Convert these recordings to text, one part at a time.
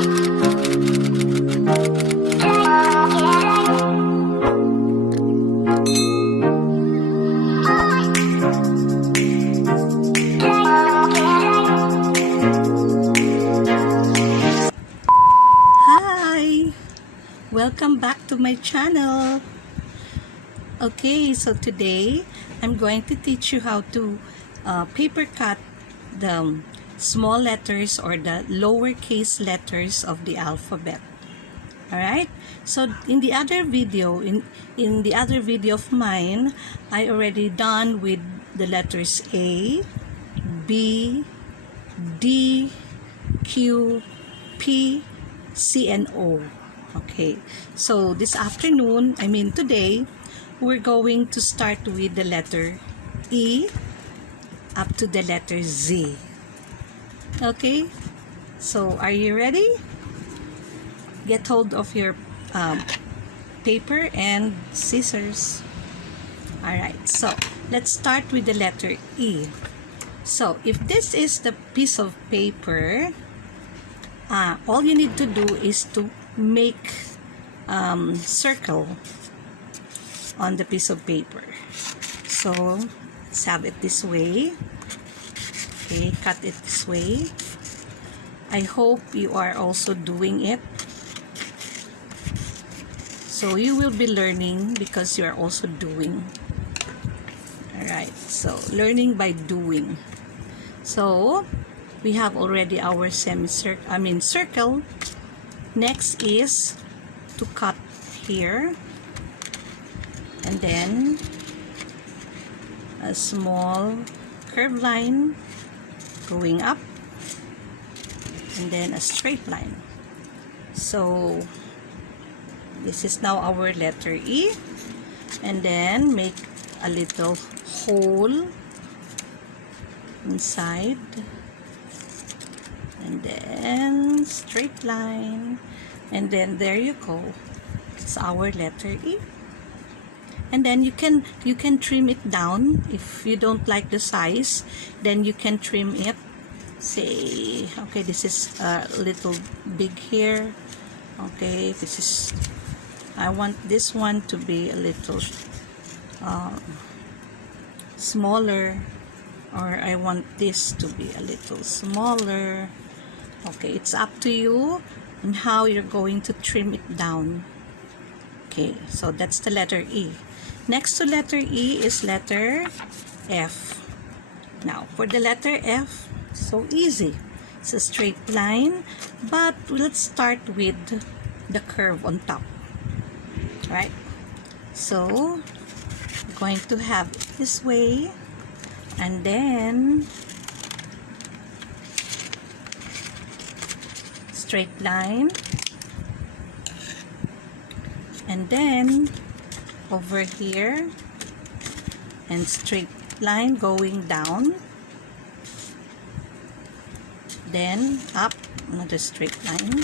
Hi! Welcome back to my channel. Okay, so today I'm going to teach you how to paper cut the small letters or the lowercase letters of the alphabet. Alright, so in the other video, in the other video of mine, I already done with the letters A, B, D, Q, P, C, and O. Okay, so this afternoon, today, we're going to start with the letter E up to the letter Z. Okay, so are you ready? Get hold of your paper and scissors. Alright, so let's start with the letter E. So if this is the piece of paper, all you need to do is to make circle on the piece of paper. So let's have it this way. Okay, cut it this way. I hope you are also doing it. So you will be learning because you are also doing. Alright, so learning by doing. So we have already our circle. Next is to cut here and then a small curved line going up and then a straight line. So this is now our letter E, and then make a little hole inside and then straight line, and then there you go. It's our letter E. And then you can trim it down if you don't like the size. Then you can trim it. Say, okay, this is a little big here. Okay, this is, I want this one to be a little smaller, or I want this to be a little smaller. Okay, it's up to you and how you're going to trim it down. Okay, so that's the letter E. Next to letter E is letter F. Now, for the letter F, so easy. It's a straight line, but let's start with the curve on top. Right? So, we're going to have it this way, and then straight line, and then over here and straight line going down, then up, another straight line,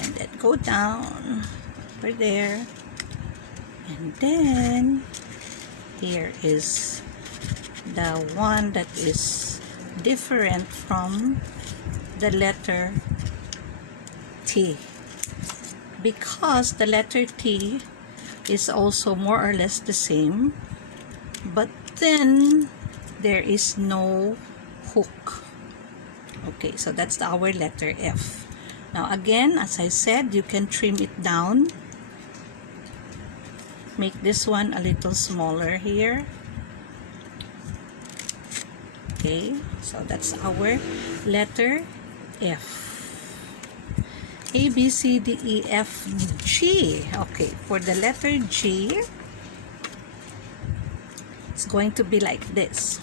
and then go down over there, and then here is the one that is different from the letter T, because the letter T is also more or less the same, but then there is no hook. Okay, so that's our letter F. Now again, as I said, you can trim it down. Make this one a little smaller here. Okay, so that's our letter F. A, B, C, D, E, F, G. Okay, for the letter G, it's going to be like this.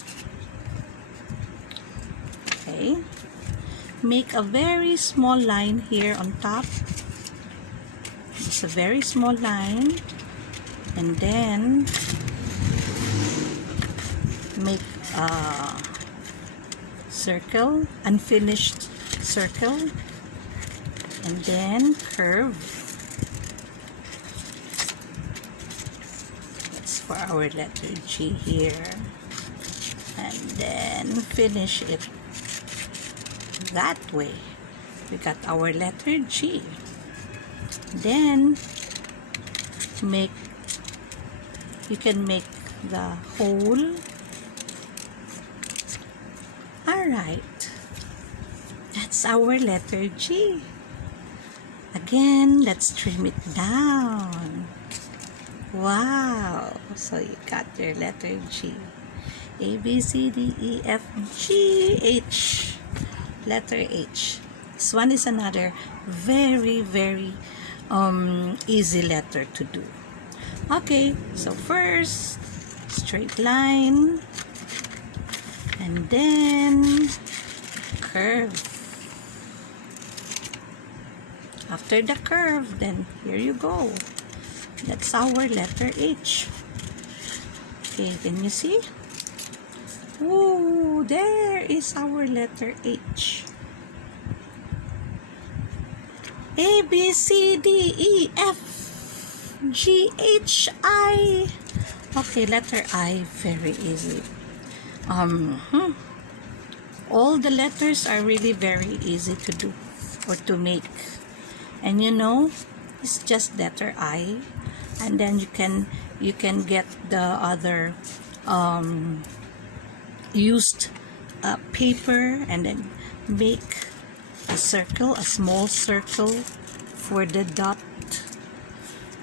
Okay, make a very small line here on top. It's a very small line, and then make a circle, unfinished circle, and then curve. That's for our letter G here, and then finish it that way. we got our letter G. Then you can make the hole. Alright, that's our letter G. Again, let's trim it down. Wow, so you got your letter G. A, B, C, D, E, F, G, H. Letter H. This one is another very easy letter to do. Okay, so first, straight line. And then, curve. After the curve, then here you go. That's our letter H. Okay, can you see? Ooh, there is our letter H. A, B, C, D, E, F, G, H, I. Okay, letter I, very easy. All the letters are really very easy to do or to make. And you know, it's just letter I, and then you can get the other used paper, and then make a circle, a small circle for the dot,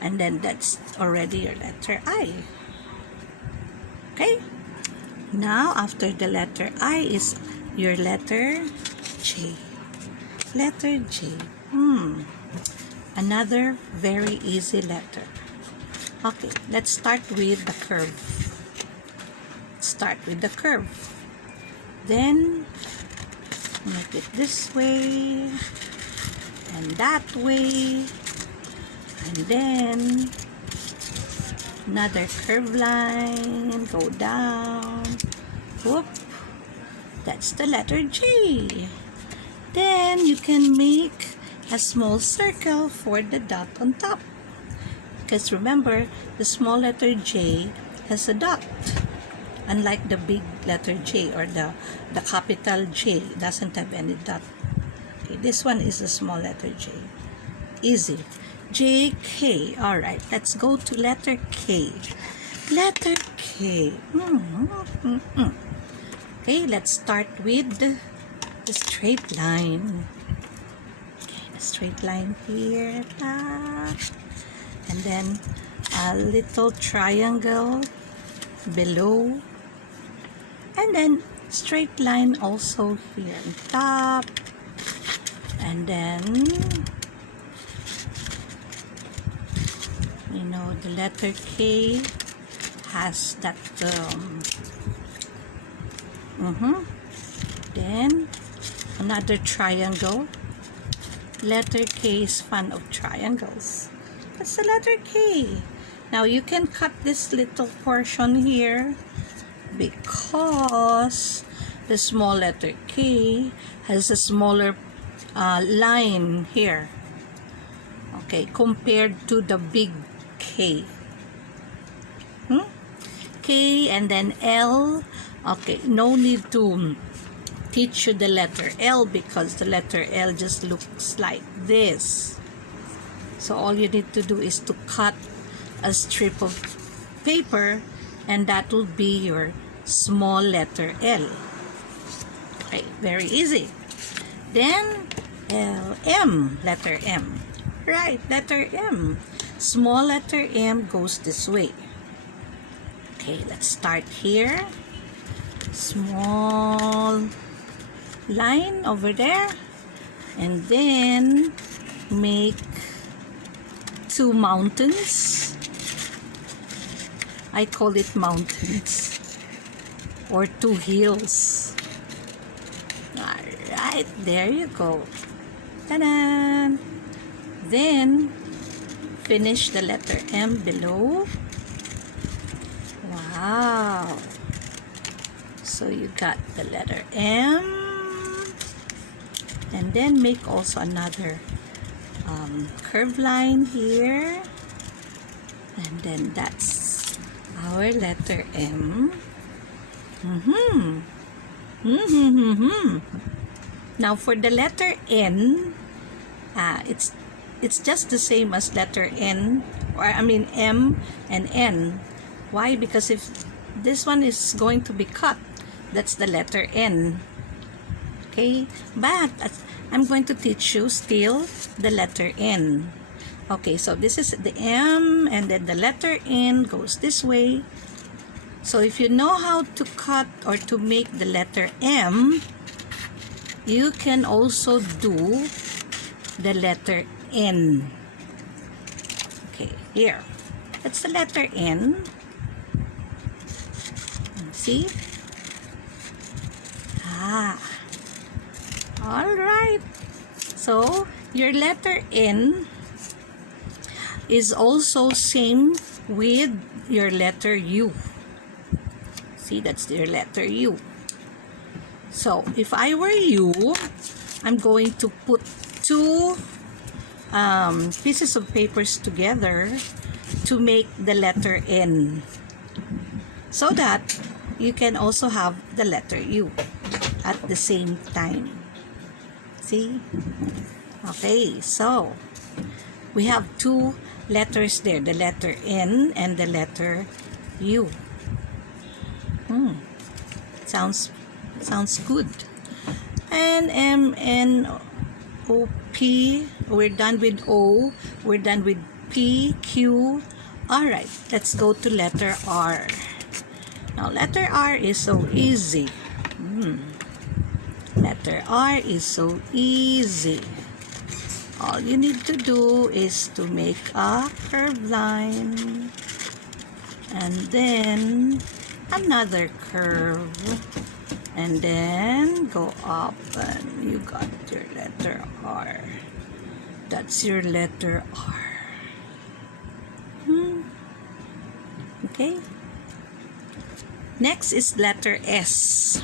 and then that's already your letter I. Okay, now after the letter I is your letter J. Letter J. Another very easy letter. Okay, let's start with the curve. Start with the curve. Then make it this way and that way, and then another curve line, go down. Whoop, that's the letter J. Then you can make a small circle for the dot on top, because remember, the small letter J has a dot, unlike the big letter J, or the capital J doesn't have any dot. Okay, this one is a small letter J. Easy. J, K. Alright, let's go to letter K. Letter K. Okay, let's start with the straight line. Okay, the straight line here. And then a little triangle below. And then straight line also here on top. And then, you know, the letter K has that then another triangle. Letter K is fun of triangles. That's the letter K. Now you can cut this little portion here because the small letter K has a smaller line here. Okay, compared to the big K. K and then L. Okay, no need to teach you the letter L because the letter L just looks like this. So all you need to do is to cut a strip of paper, and that will be your small letter L. Okay, very easy. Then L, M, letter M. Right, letter M. Small letter M goes this way. Okay, let's start here. Small line over there, and then make two mountains. I call it mountains, or two hills. Alright, there you go. Ta-da! Then finish the letter M below. Wow! So you got the letter M, and then make also another curve line here, and then that's our letter M. Now for the letter N, it's just the same as letter N, or I mean M and N. Why? Because if this one is going to be cut, that's the letter N. Okay, but I'm going to teach you still the letter N. Okay, so this is the M, and then the letter N goes this way. So if you know how to cut or to make the letter M, you can also do the letter N. Okay, here. That's the letter N. See? Alright. So, your letter N is also same with your letter U. See, that's your letter U. So, if I were you, I'm going to put two pieces of papers together to make the letter N, so that you can also have the letter U at the same time. See? Okay, so we have two letters there, the letter N and the letter U. Sounds good. And M, N, O, P. We're done with O. We're done with P, Q. Alright, let's go to letter R. Now, letter R is so easy. Letter R is so easy. All you need to do is to make a curved line. And then another curve. And then go up and you got your letter R. That's your letter R. Okay. Next is letter S.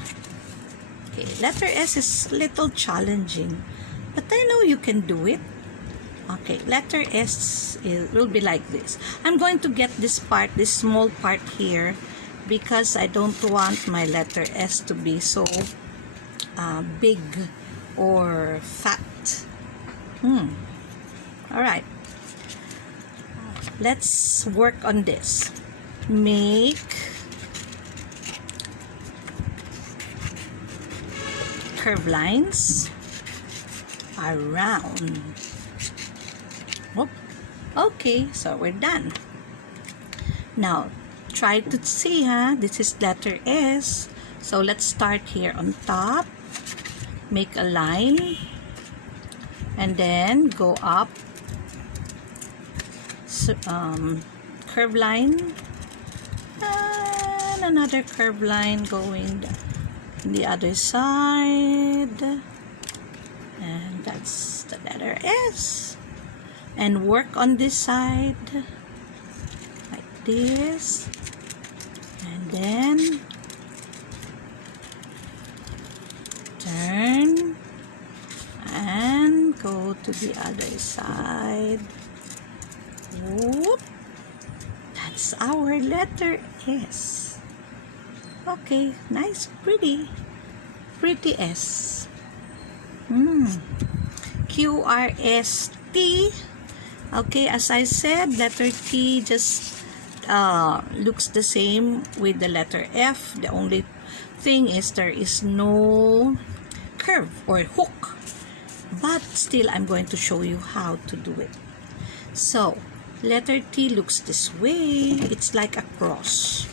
Okay, letter S is a little challenging, but I know you can do it. Okay, letter S will be like this. I'm going to get this part, this small part here, because I don't want my letter S to be so big or fat. Alright. Let's work on this. Make curved lines around. Okay, so we're done. Now, try to see, this is letter S. So let's start here on top. Make a line. And then go up. So, curved line. And another curved line going on the other side. And that's the letter S. And work on this side. Like this. And then turn and go to the other side. Whoop. That's our letter S. Okay, nice, pretty S. Q, R, S, T. Okay, as I said, letter T just looks the same with the letter F. The only thing is there is no curve or hook, but still I'm going to show you how to do it. So letter T looks this way. It's like a cross.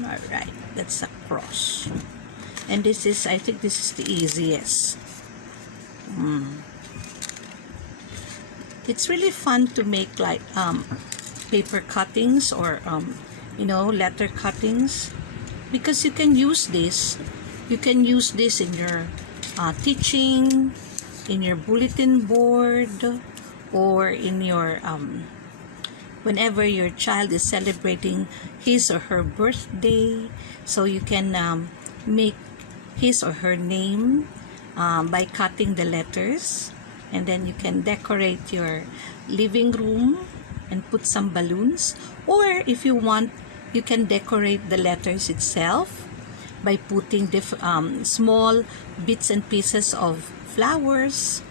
Alright, that's a cross. And this is, I think this is the easiest. It's really fun to make like paper cuttings or letter cuttings, because you can use this. You can use this in your teaching, in your bulletin board, or in your whenever your child is celebrating his or her birthday. So you can make his or her name by cutting the letters, and then you can decorate your living room and put some balloons, or if you want, you can decorate the letters itself by putting small bits and pieces of flowers.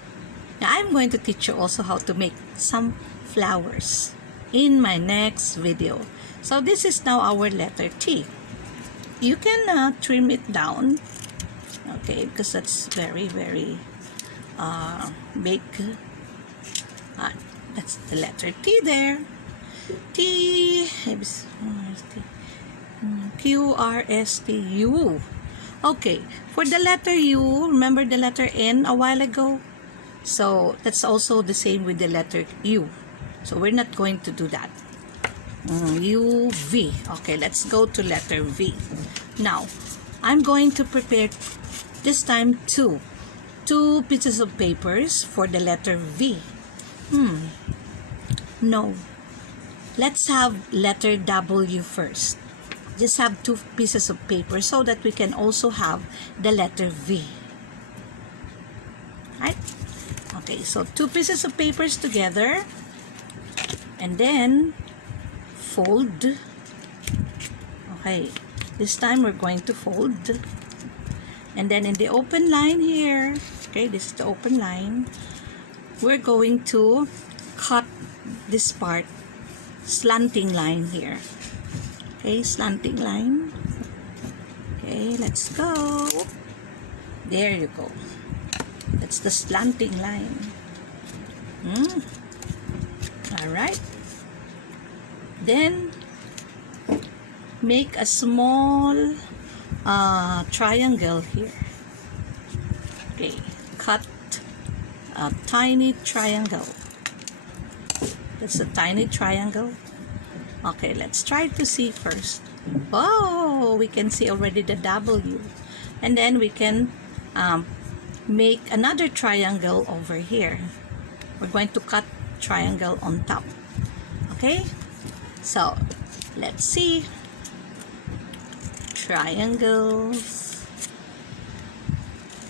Now, I'm going to teach you also how to make some flowers in my next video. So this is now our letter T. You can trim it down, okay, because that's very big. That's the letter T there. T, Q, R, S, T, U. Okay, for the letter U, remember the letter N a while ago? So that's also the same with the letter U. So we're not going to do that. U, V. Okay, let's go to letter V. Now, I'm going to prepare this time two pieces of papers for the letter V. No. Let's have letter W first. Just have 2 pieces of paper so that we can also have the letter V. Right? Okay, so 2 pieces of papers together. And then fold. Okay, this time we're going to fold. And then in the open line here, okay, this is the open line, we're going to cut this part, slanting line here. Okay, slanting line. Okay, let's go. There you go. That's the slanting line. Alright. Then make a small triangle here. Okay, cut a tiny triangle. That's a tiny triangle. Okay, let's try to see first. Oh, we can see already the W. And then we can make another triangle over here. We're going to cut triangle on top. Okay, so let's see. Triangles.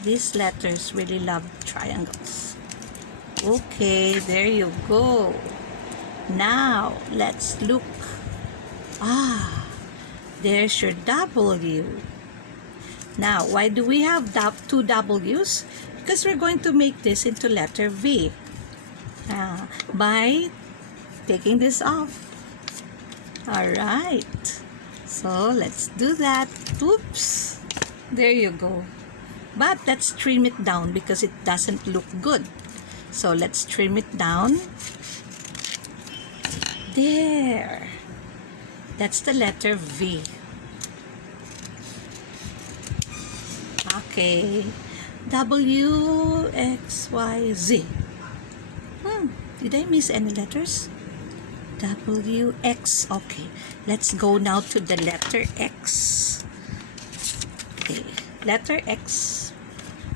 These letters really love triangles. Okay, there you go. Now let's look. There's your W. Now, why do we have 2 W's? Because we're going to make this into letter V by taking this off. Alright, so let's do that. Oops, there you go. But let's trim it down because it doesn't look good. So let's trim it down. There. That's the letter V. Okay. W, X, Y, Z. Did I miss any letters? W, X. Okay. Let's go now to the letter X. Okay. Letter X.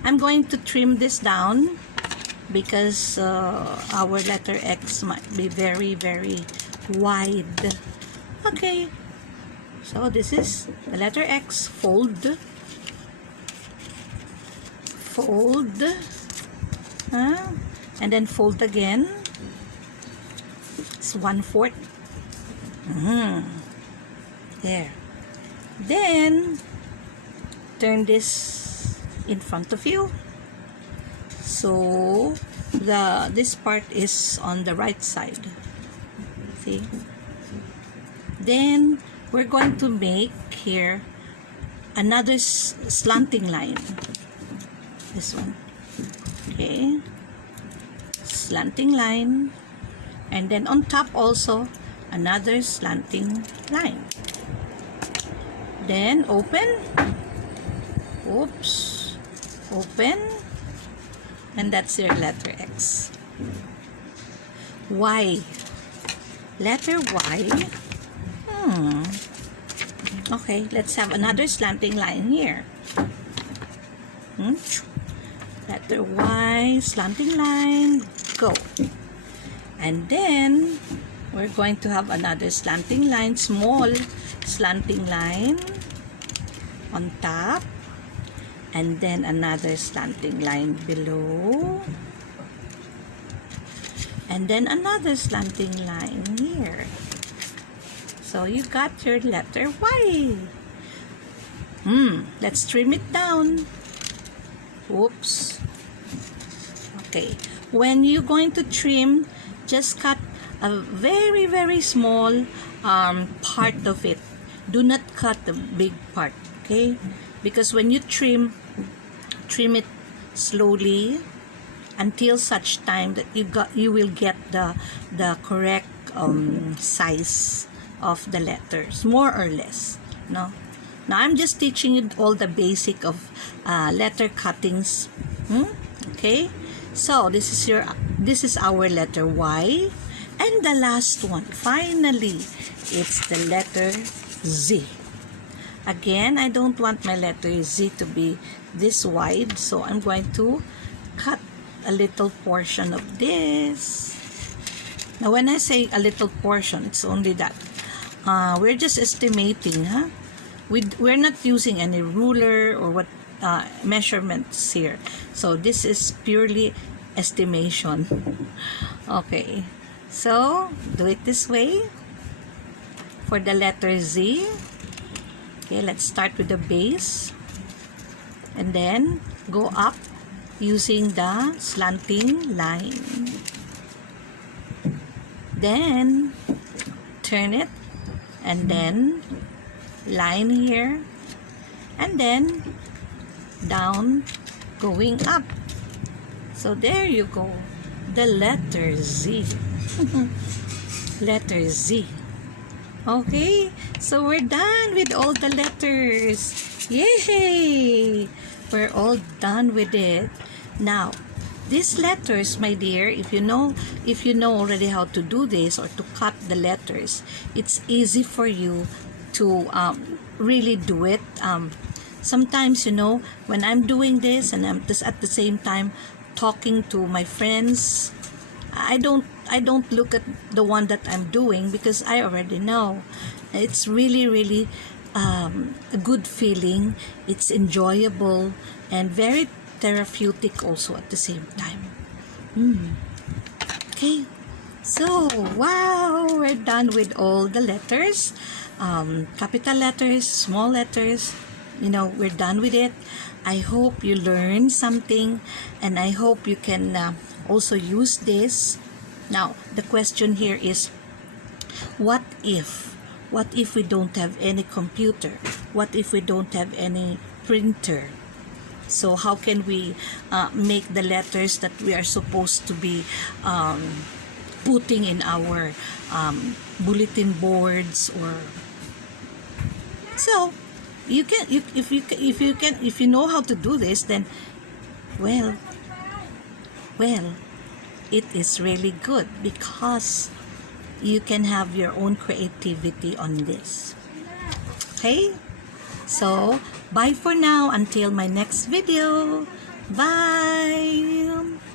I'm going to trim this down because our letter X might be very wide. Okay, so this is the letter X. Fold, and then fold again. It's 1/4. There. Then turn this in front of you. So this part is on the right side. See? Then we're going to make here another slanting line. This one. Okay. Slanting line. And then on top also another slanting line. Then open. Oops. Open. And that's your letter X. Y. Letter Y. Okay, let's have another slanting line here. Letter Y, slanting line, go. And then we're going to have another slanting line, small slanting line on top. And then another slanting line below. And then another slanting line here. So you got your letter Y. Let's trim it down. Oops. Okay. When you're going to trim, just cut a very, very small part of it. Do not cut the big part, okay? Because when you trim it slowly until such time that you will get the correct size of the letters, more or less. No. Now I'm just teaching you all the basic of letter cuttings. Okay. So this is our letter Y, and the last one, finally, it's the letter Z. Again, I don't want my letter Z to be this wide, so I'm going to cut a little portion of this. Now, when I say a little portion, it's only that. We're just estimating, huh? We're not using any ruler or what measurements here. So, this is purely estimation. Okay. So, do it this way. For the letter Z, okay, let's start with the base. And then, go up using the slanting line. Then, turn it. And then, line here. And then, down, going up. So, there you go. The letter Z. Letter Z. Okay, so we're done with all the letters. Yay! We're all done with it. Now, these letters, my dear, if you know already how to do this or to cut the letters, it's easy for you to really do it. Sometimes, when I'm doing this and I'm just at the same time talking to my friends, I don't look at the one that I'm doing because I already know. It's really, really a good feeling. It's enjoyable and very therapeutic also at the same time. Okay, so wow, we're done with all the letters, capital letters, small letters. We're done with it. I hope you learned something, and I hope you can also use this. Now, the question here is, what if we don't have any computer? What if we don't have any printer? So how can we make the letters that we are supposed to be putting in our bulletin boards? Or so you can, if you know how to do this, then well, it is really good because you can have your own creativity on this. Okay? So, bye for now until my next video. Bye!